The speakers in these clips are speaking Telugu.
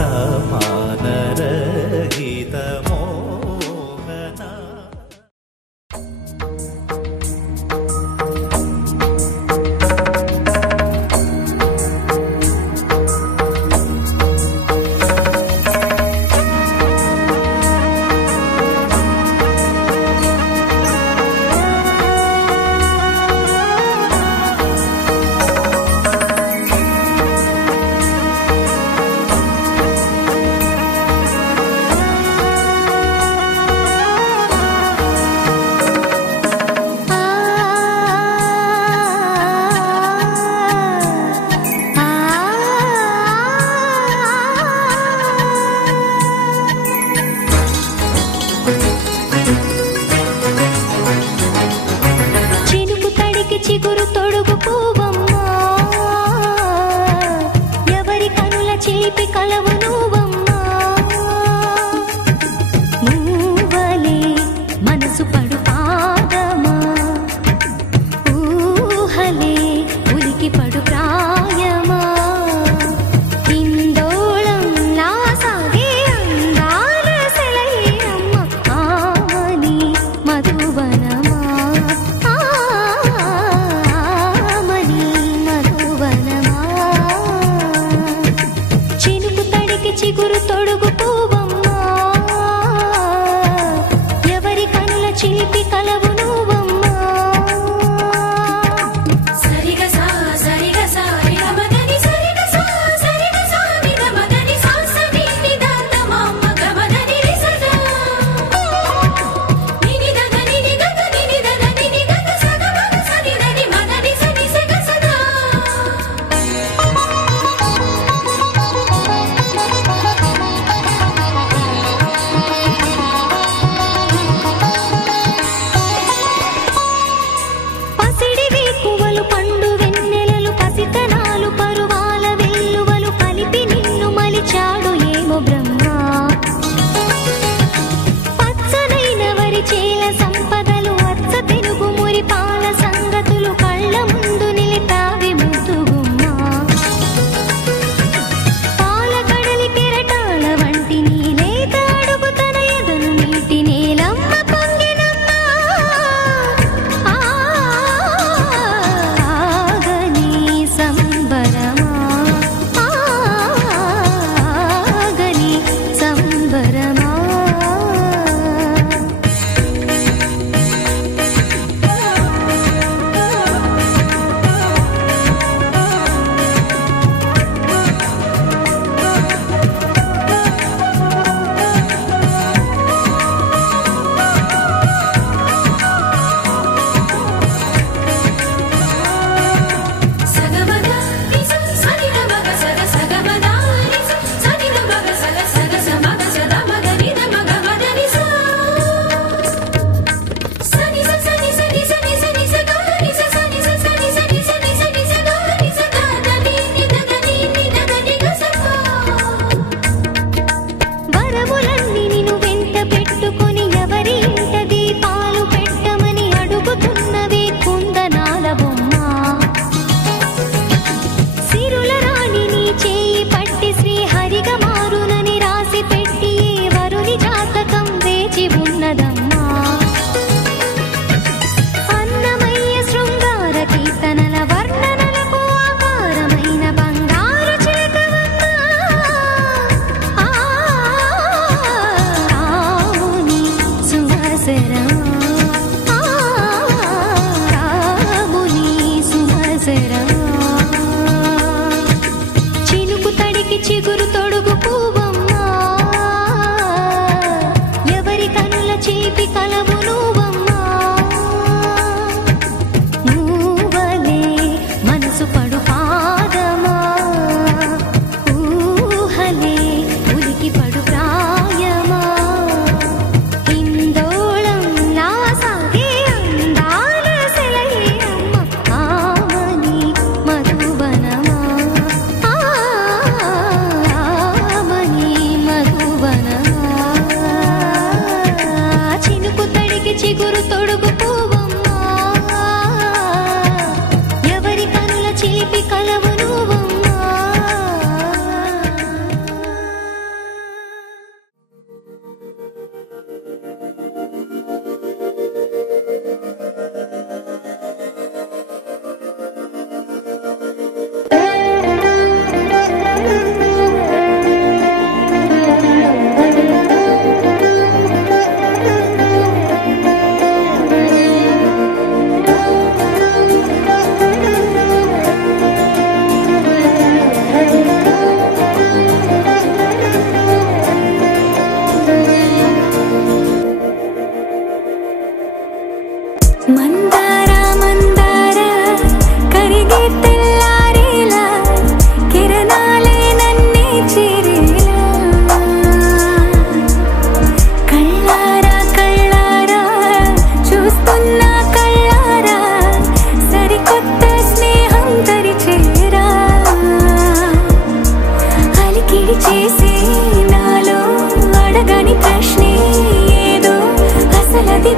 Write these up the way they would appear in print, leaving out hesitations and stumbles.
సమానరహితమో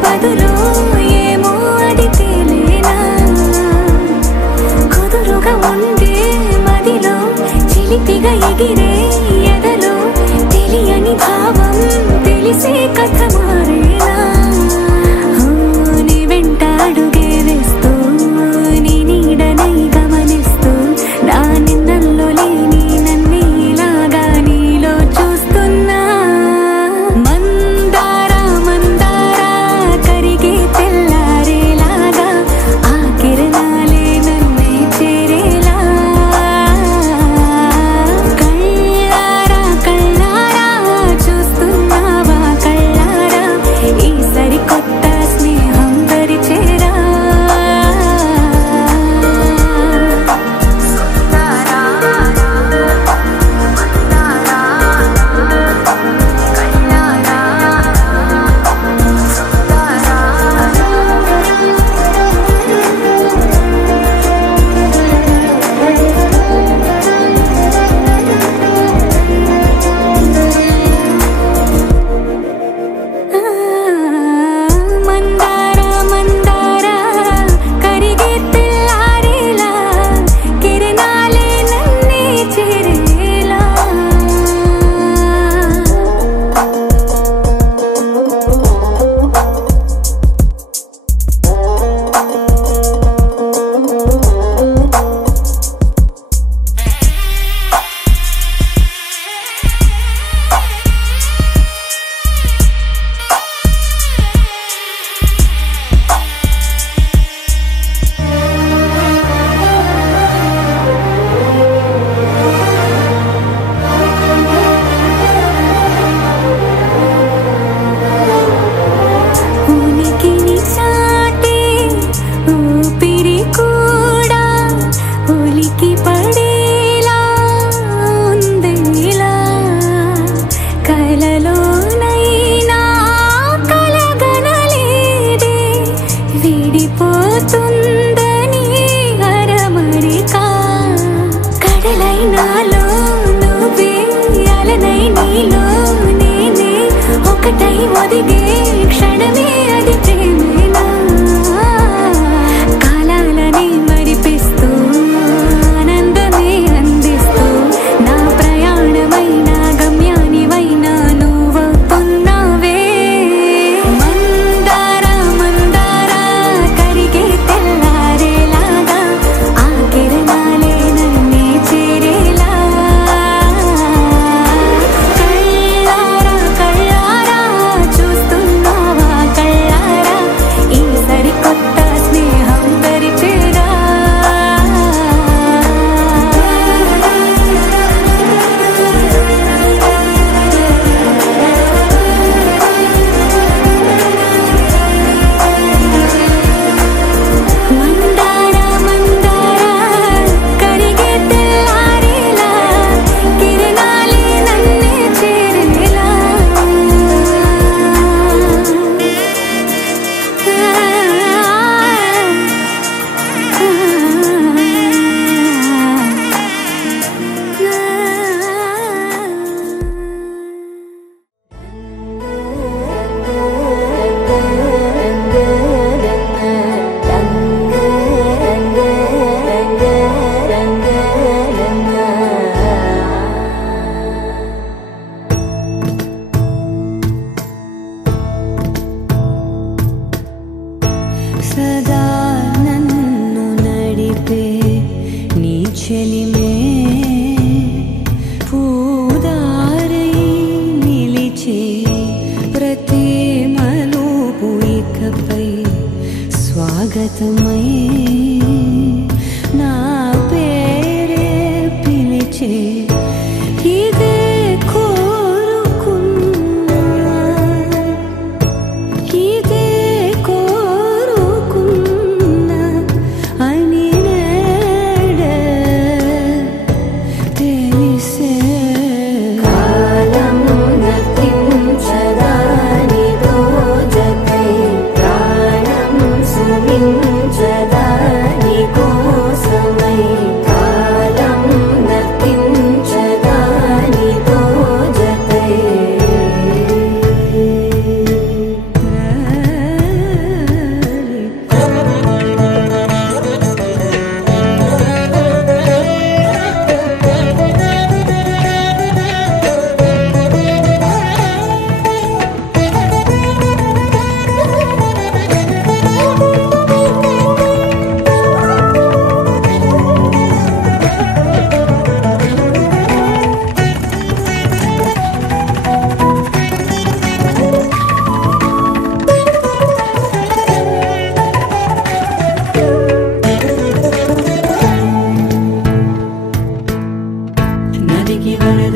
బదులో ఏమో అది తేలేనా కుదురుగా ఉండే మదిలో చిలిపిగా ఎగిరే ఎదలో తెలియని భావం తెలిసే కథ మారేనా నీ వెంట అడుగే వేస్తూ నీ నీడనై గమనిస్తూ నా నిన్నల్లో లేని నన్నే ఇలాగా నీలో చూస్తున్నా మందార మందార కరిగే తెల్లారేలాగా ఆ కిరణాలే నన్నే చేరేలా కళ్ళారా కళ్ళారా చూస్తున్నావా కళ్ళారా ఈ సరికొత్త స్నేహం పరిచేరా మందార మందార కరిగే తెల్లారేలా కిరణాలే నన్నే చేరేలా ఉనికిని చాటే ఊపిరి కూడా ఉలికి పడేలా ఉందిలా కలలోనైనా కలగనలేదే విడిపోతుందని అరమరిక కడలైనాలో నువ్వే అలనై నీలో నేనే ఒకటై ఒదిగే క్షణమే అది ప్రేమేనా కాలాలని మరిపిస్తూ ఆనందమే అందిస్తూ నా ప్రయాణమైన గమ్యానివైనా నువ్వవుతున్నావే మందార మందార కరిగే తెల్లారేలాగా ఆ కిరణాలే నన్నే చేరేలా కళ్ళారా కళ్ళారా చూస్తున్నా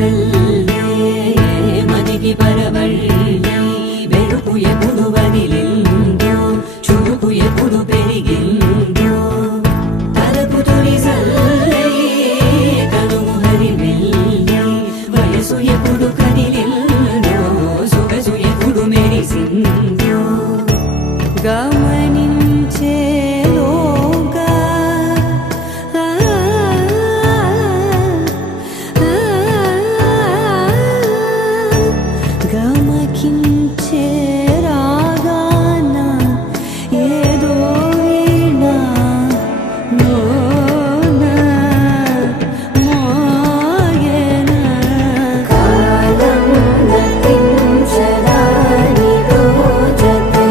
వెన్నెలల్లే మదికి పరవళ్ళి వెలుపు ఎప్పుడు వదిలిందో చురుకు ఎప్పుడు పెరిగిందో తలపు తొలిసల్లే కనుము హరివెల్లి వయసు ఎప్పుడు కదిలిందో సొగసు ఎప్పుడు మెరిసిందో గమనించేలోగా గమకించే రాగాన ఏదో వీణా మోన మోయన కాలం నతించదానితో జతే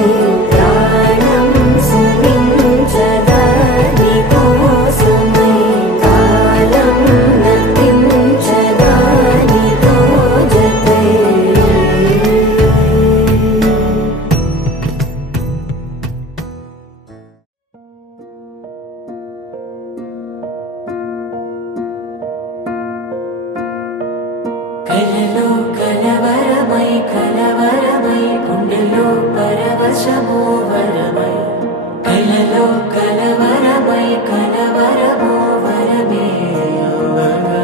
ప్రాణం సుమించదానితో సమై కాలం నతించదానితో జతే కలలో కలవరమై కలవరమై గుండెలో పరవశమో వరమై కలలో కలవరమై కలవరమో వరమే అవ్వగా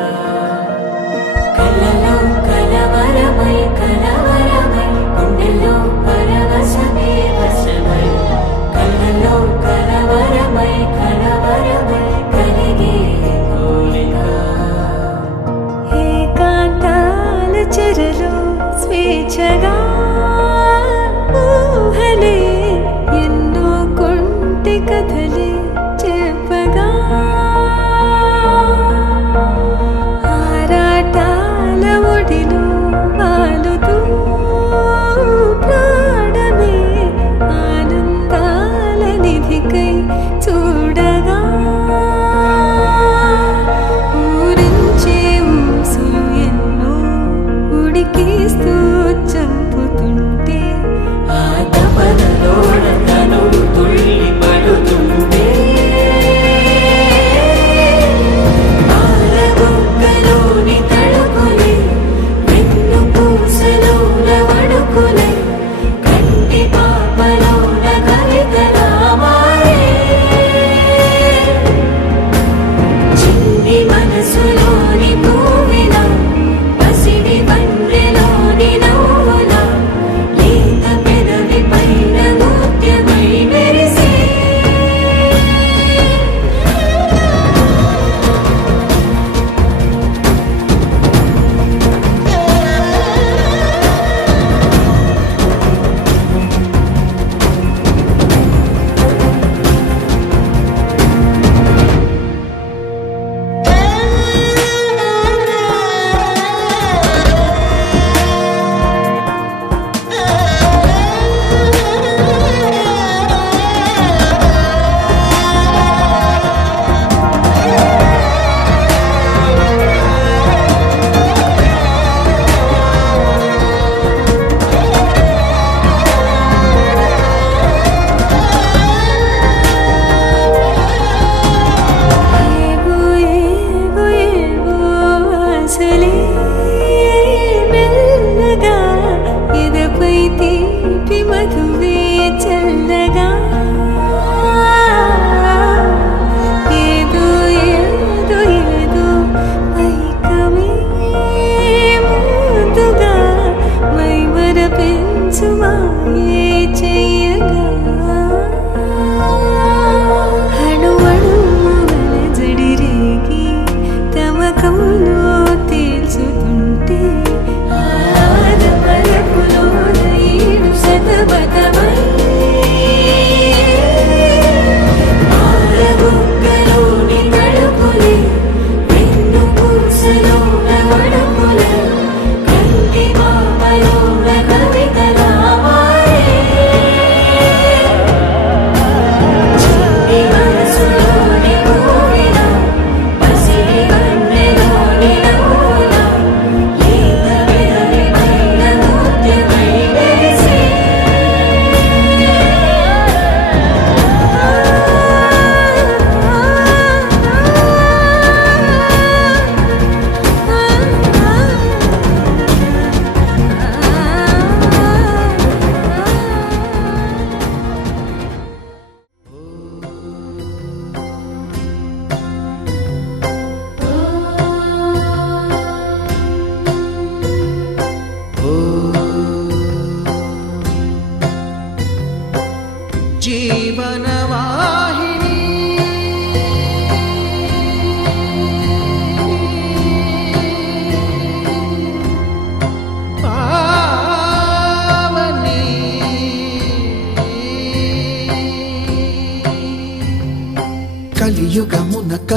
కలలో కలవరమై కలవరమై గుండెలో పరవశమే వశమై కలలో కలవరమై కలవరమై కలిగే కోరిక ఏకాంతాల చెరలో స్వేచ్ఛగా ఊహలే ఎన్నో కొంటి కథలే చెప్పగా ఆరాటాల ఒడిలో వాలుతూ ప్రాణమే ఆనందాల నిధికై చూడగా ఊరించే ఊసులు ఎన్నో ఉడికిస్తూ చంపుతూ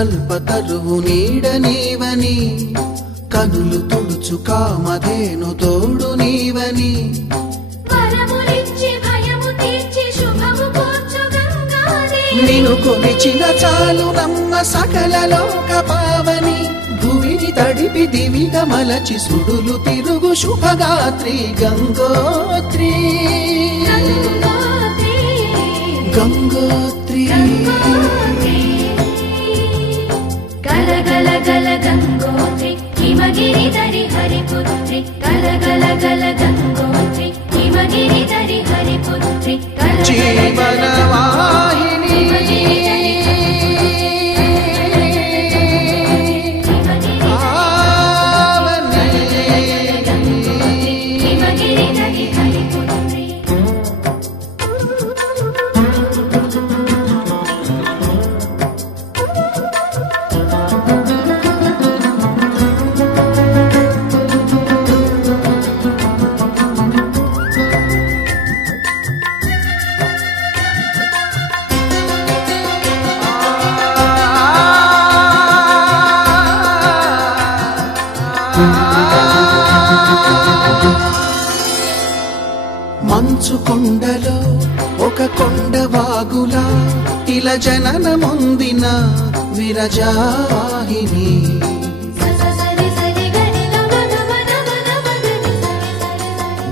కల్పతరువు నీడ నీవని కనులు తుడుచు కామధేను తోడు నీవని నిను కొలిచిన చాలు నమ్మ సకల లోక పావని భూమిని తడిపి దివిగా మలచి సుడులు తిరుగు శుభగాత్రి గంగోత్రి గంగోత్రి గల గల గల గంగోత్రి హిమగిరిధరి హరిపుత్రి గల గల గల గంగోత్రి హిమగిరిధరి హరిపుత్రి జీవనవాహిని హిమగిరిధరి హరిపుత్రి మంచు కొండలో ఒక కొండ వాగులా ఇలా జననముందిన విరజావాహిని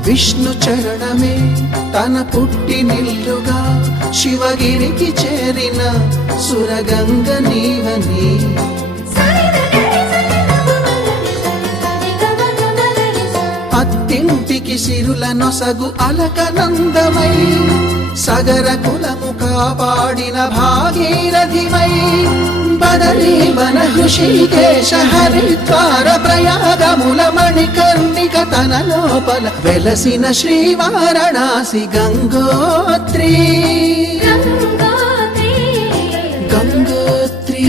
విష్ణు చరణమే తన పుట్టినిల్లుగా శివగిరికి చేరిన సురగంగ నీవని అత్తింటికి సిరుల నొసగు అలకనందమై సగర కులము కాపాడిన భాగీరథిమై బదరీ వన హృషికేశ హరిద్వార ప్రయాగముల మణికర్ణిక తన లోపల వెలసిన శ్రీవారణాసి గంగోత్రి గంగోత్రి